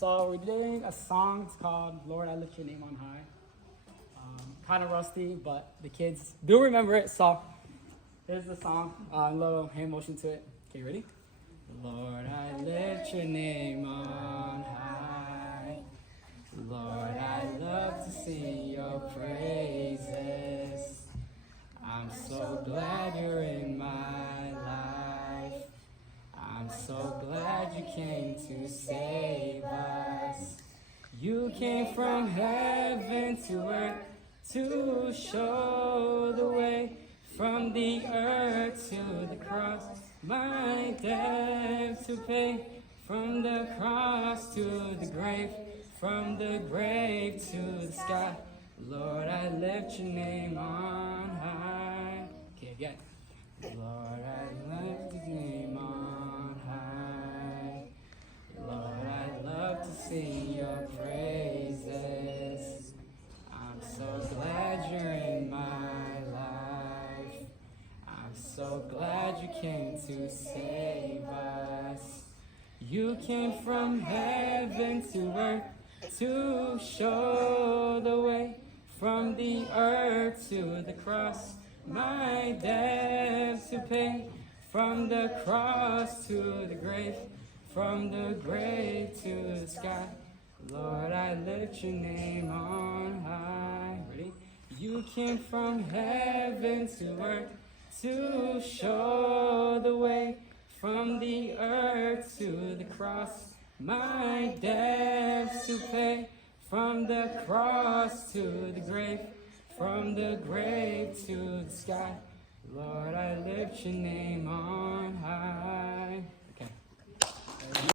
So we're doing a song. It's called Lord, I Lift Your Name on High. Kind of rusty, but the kids do remember it. So here's the song. A little hand motion to it. Okay, ready? Lord, I lift your name on high. Lord, I love to sing your praises. I'm so glad you're in my life. I'm so glad you came to save us. You came from heaven to earth to show the way, from the earth to the cross, my debt to pay, from the cross to the grave, from the grave to the sky. Lord, I lift your name on high. Okay, again. Lord, I lift your name on high. Lord, I love to sing your praises. I'm so glad you're in my life. I'm so glad you came to save us. You came from heaven to earth to show the way, from the earth to the cross, my debt to pay, from the cross to the grave, from the grave to the sky. Lord, I lift your name on high. Ready? You came from heaven to earth to show the way, from the earth to the cross, my debt to pay, from the cross to the grave, from the grave to the sky. Lord, I lift your name on high.